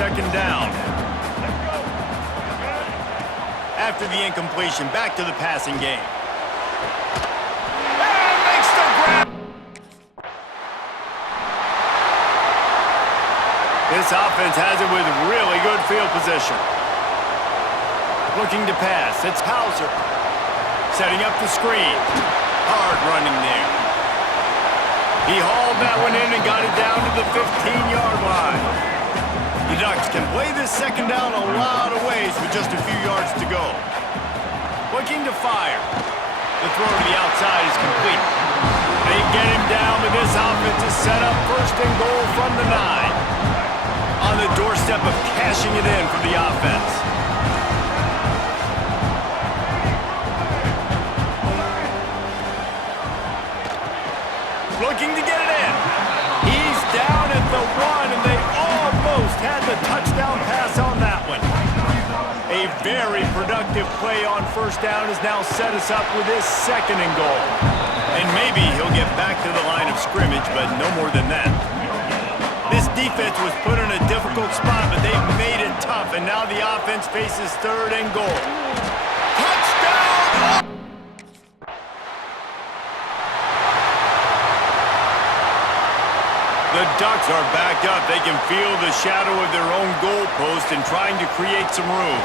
second down. After the incompletion, back to the passing game. And makes the grab. This offense has it with really good field position. Looking to pass, it's Hauser. Setting up the screen. Hard running there. He hauled that one in and got it down to the 15-yard line. The Ducks can play this second down a lot of ways with just a few yards to go. Looking to fire. The throw to the outside is complete. They get him down, but this offense is set up first and goal from the 9. On the doorstep of cashing it in for the offense. Looking to get it in. He's down at the 1, and they almost had the touchdown pass on that one. A very productive play on first down has now set us up with this second and goal. And maybe he'll get back to the line of scrimmage, but no more than that. This defense was put in a difficult spot, but they've made it tough, and now the offense faces third and goal. Touchdown! The Ducks are backed up. They can feel the shadow of their own goalpost and trying to create some room.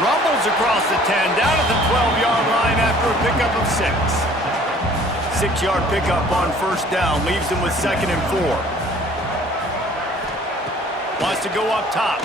Rumbles across the 10, down at the 12-yard line after a pickup of 6. 6-yard pickup on first down leaves them with second and 4. Wants to go up top.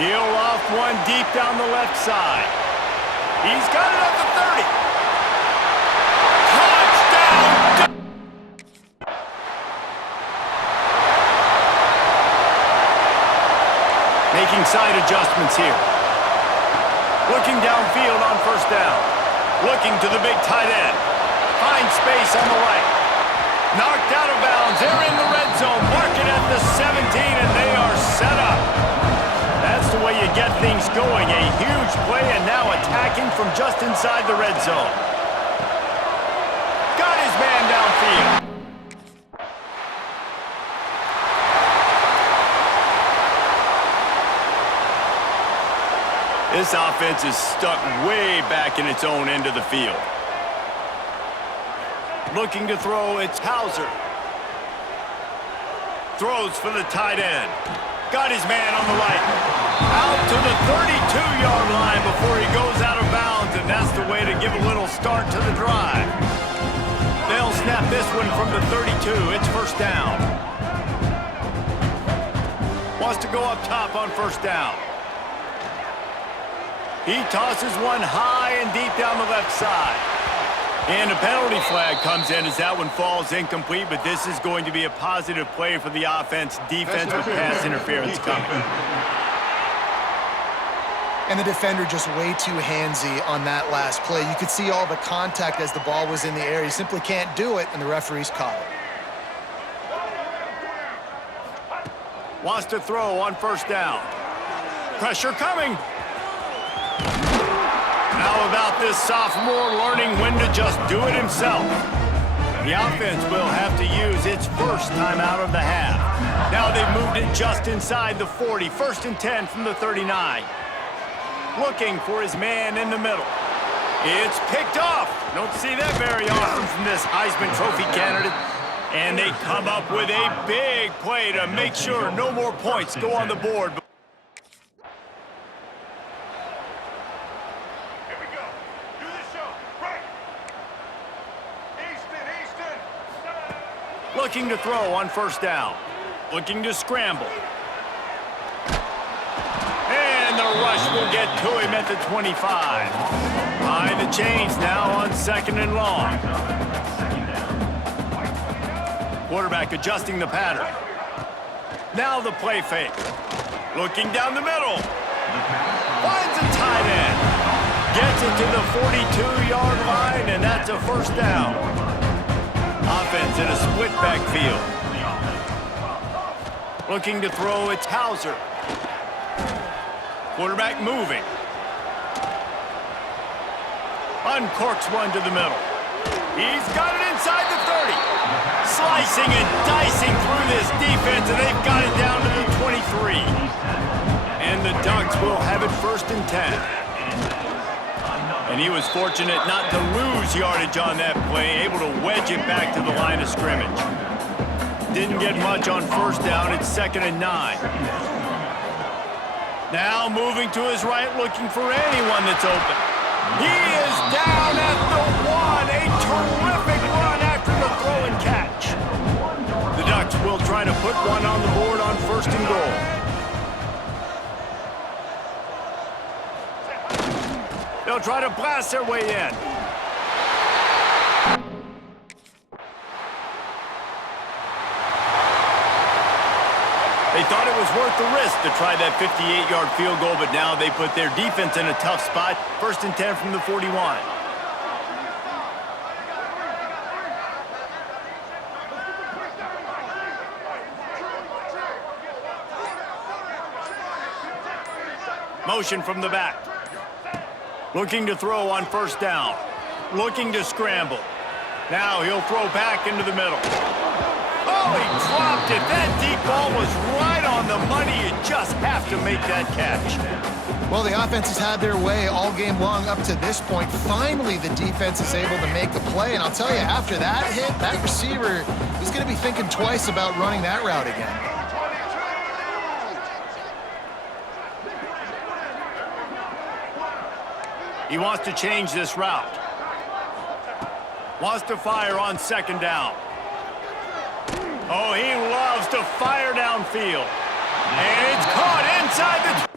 He'll off one deep down the left side. He's got it at the 30. Touchdown! Making side adjustments here. Looking downfield on first down. Looking to the big tight end. Finds space on the right. Knocked out of bounds. They're in the red zone. Marking at the 17, and they are set up. That's the way you get things going. A huge play, and now attacking from just inside the red zone. Got his man downfield. This offense is stuck way back in its own end of the field. Looking to throw, it's Hauser. Throws for the tight end. Got his man on the right. Out to the 32-yard line before he goes out of bounds, and that's the way to give a little start to the drive. They'll snap this one from the 32. It's first down. Wants to go up top on first down. He tosses one high and deep down the left side. And a penalty flag comes in as that one falls incomplete, but this is going to be a positive play for the offense. Defense with pass interference coming. And the defender just way too handsy on that last play. You could see all the contact as the ball was in the air. He simply can't do it, and the referees caught it. Wants to throw on first down. Pressure coming. How about this sophomore learning when to just do it himself? The offense will have to use its first time out of the half. Now they've moved it just inside the 40. First and 10 from the 39. Looking for his man in the middle. It's picked off. Don't see that very often from this Heisman Trophy candidate. And they come up with a big play to make sure no more points go on the board. Looking to throw on first down. Looking to scramble. And the rush will get to him at the 25. Behind the chains now on second and long. Quarterback adjusting the pattern. Now the play fake. Looking down the middle. Finds a tight end. Gets it to the 42-yard line, and that's a first down. Offense in a split backfield. Looking to throw, it's Hauser. Quarterback moving. Uncorks one to the middle. He's got it inside the 30. Slicing and dicing through this defense, and they've got it down to the and 10. And he was fortunate not to lose yardage on that play, able to wedge it back to the line of scrimmage. Didn't get much on first down. It's 2nd and 9. Now moving to his right, looking for anyone that's open. He is down at the 1. A terrific run after the throw and catch. The Ducks will try to put one on the board on 1st and goal. They'll try to blast their way in. They thought it was worth the risk to try that 58-yard field goal, but now they put their defense in a tough spot. 1st and 10 from the 41. Motion from the back. Looking to throw on 1st down. Looking to scramble. Now he'll throw back into the middle. Oh, he dropped it. That deep ball was right on the money. You just have to make that catch. Well, the offense has had their way all game long up to this point. Finally, the defense is able to make the play. And I'll tell you, after that hit, that receiver is going to be thinking twice about running that route again. He wants to change this route. Wants to fire on 2nd down. Oh, he loves to fire downfield. And it's caught inside the...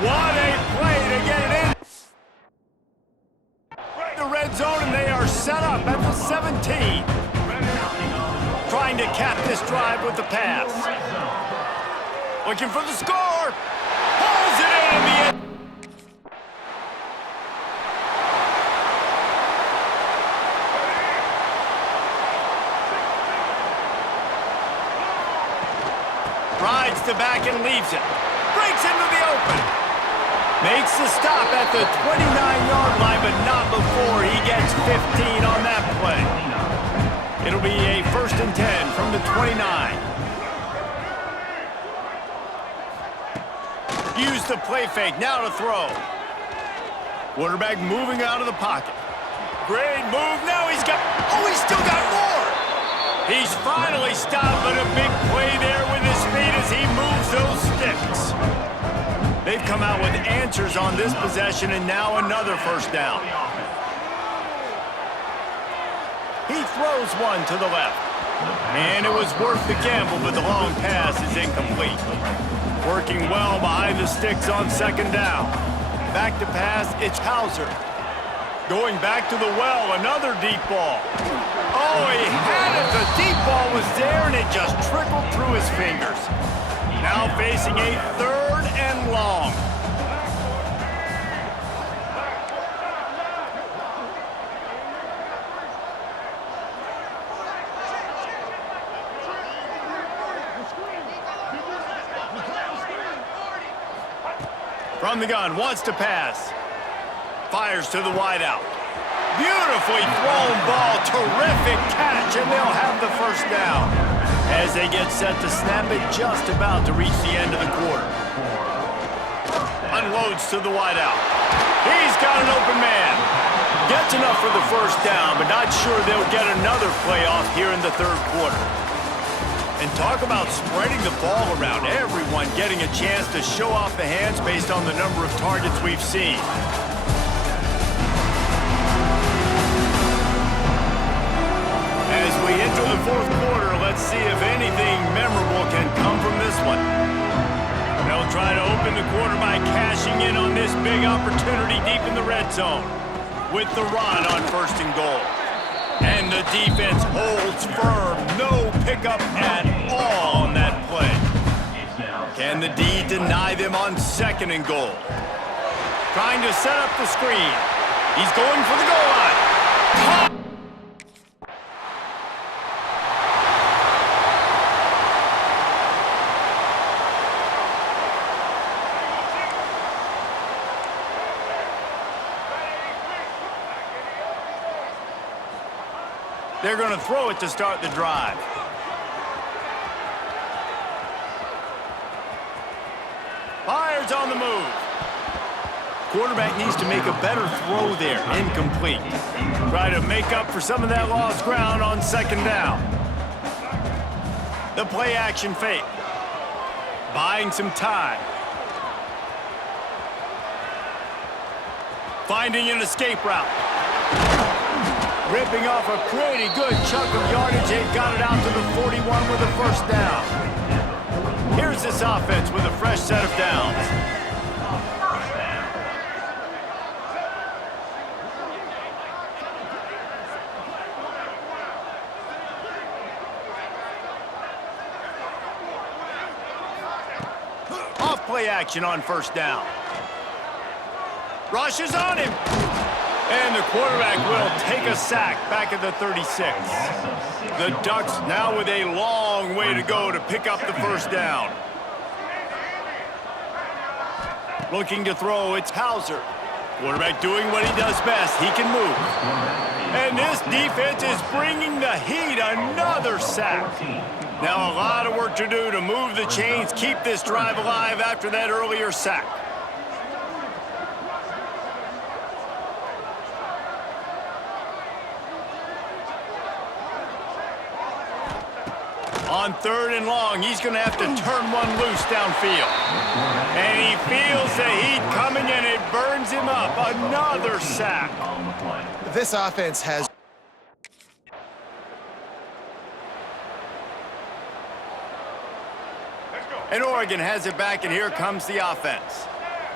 What a play to get it in. The red zone, and they are set up at the 17. Trying to cap this drive with the pass. Looking for the score. Pulls it in the end. Rides the back and leaves it. Breaks into the open. Makes the stop at the 29-yard line, but not before he gets 15 on that play. It'll be a 1st and 10 from the 29. Use the play fake, now to throw. Quarterback moving out of the pocket. Great move, now he's still got more. He's finally stopped, but a big play there with his feet as he moves those sticks. They've come out with answers on this possession, and now another 1st down. He throws one to the left. And it was worth the gamble, but the long pass is incomplete. Working well behind the sticks on 2nd down. Back to pass, it's Hauser. Going back to the well, another deep ball. Oh, he had it. The deep ball was there, and it just trickled through his fingers. Now facing a 3rd and long. From the gun, wants to pass. Fires to the wideout. Beautifully thrown ball, terrific catch, and they'll have the 1st down. As they get set to snap it, just about to reach the end of the quarter. Unloads to the wideout. He's got an open man. Gets enough for the 1st down, but not sure they'll get another playoff here in the 3rd quarter. And talk about spreading the ball around. Everyone getting a chance to show off the hands based on the number of targets we've seen. As we enter the 4th quarter, let's see if anything memorable can come from this one. They'll try to open the quarter by cashing in on this big opportunity deep in the red zone. With the run on 1st and goal. And the defense holds firm. No pickup at all on that play. Can the D deny them on 2nd and goal? Trying to set up the screen. He's going for the goal line. They're going to throw it to start the drive. Fires on the move. Quarterback needs to make a better throw there. Incomplete. Try to make up for some of that lost ground on second down. The play action fake. Buying some time. Finding an escape route. Ripping off a pretty good chunk of yardage. They got it out to the 41 with a first down. Here's this offense with a fresh set of downs. Off play action on first down. Rushes on him. And the quarterback will take a sack back at the 36. The Ducks now with a long way to go to pick up the first down. Looking to throw, it's Hauser. Quarterback doing what he does best. He can move. And this defense is bringing the heat. Another sack. Now a lot of work to do to move the chains, keep this drive alive after that earlier sack. On third and long, he's going to have to turn one loose downfield. And he feels the heat coming, and it burns him up. Another sack. This offense has... And Oregon has it back, and here comes the offense.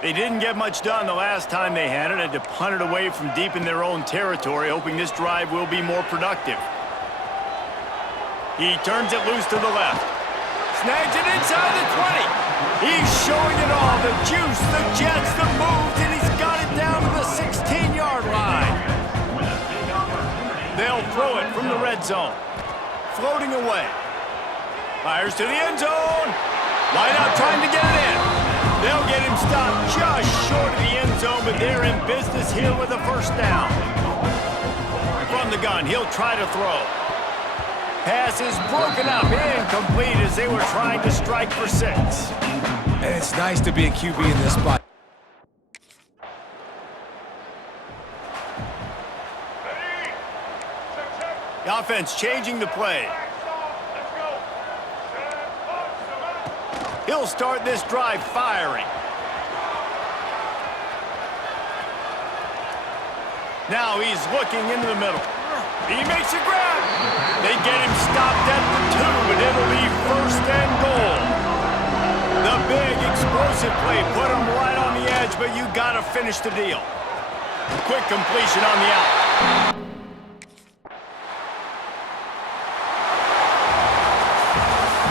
They didn't get much done the last time they had it. Had to punt it away from deep in their own territory, hoping this drive will be more productive. He turns it loose to the left. Snags it inside the 20. He's showing it all. The juice, the jets, the moves, and he's got it down to the 16-yard line. They'll throw it from the red zone. Floating away. Fires to the end zone. Line out trying to get it in. They'll get him stopped just short of the end zone, but they're in business here with a first down. From the gun, he'll try to throw. Pass is broken up, incomplete as they were trying to strike for 6. And it's nice to be a QB in this spot. The offense changing the play. He'll start this drive firing. Now he's looking into the middle. He makes a grab. They get him stopped at the 2, but it'll be first and goal. The big explosive play put him right on the edge, but you got to finish the deal. Quick completion on the out.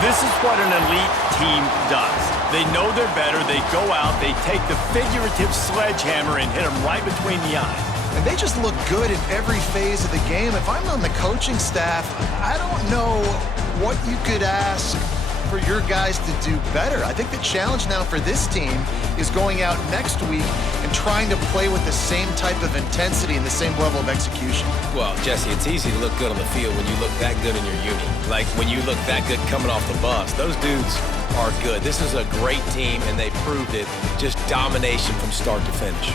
This is what an elite team does. They know they're better. They go out, they take the figurative sledgehammer and hit them right between the eyes. And they just look good in every phase of the game. If I'm on the coaching staff, I don't know what you could ask for your guys to do better. I think the challenge now for this team is going out next week and trying to play with the same type of intensity and the same level of execution. Well, Jesse, it's easy to look good on the field when you look that good in your uni. Like when you look that good coming off the bus. Those dudes are good. This is a great team, and they proved it. Just domination from start to finish.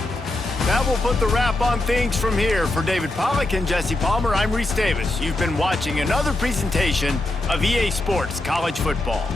That will put the wrap on things from here. For David Pollack and Jesse Palmer, I'm Reese Davis. You've been watching another presentation of EA Sports College Football.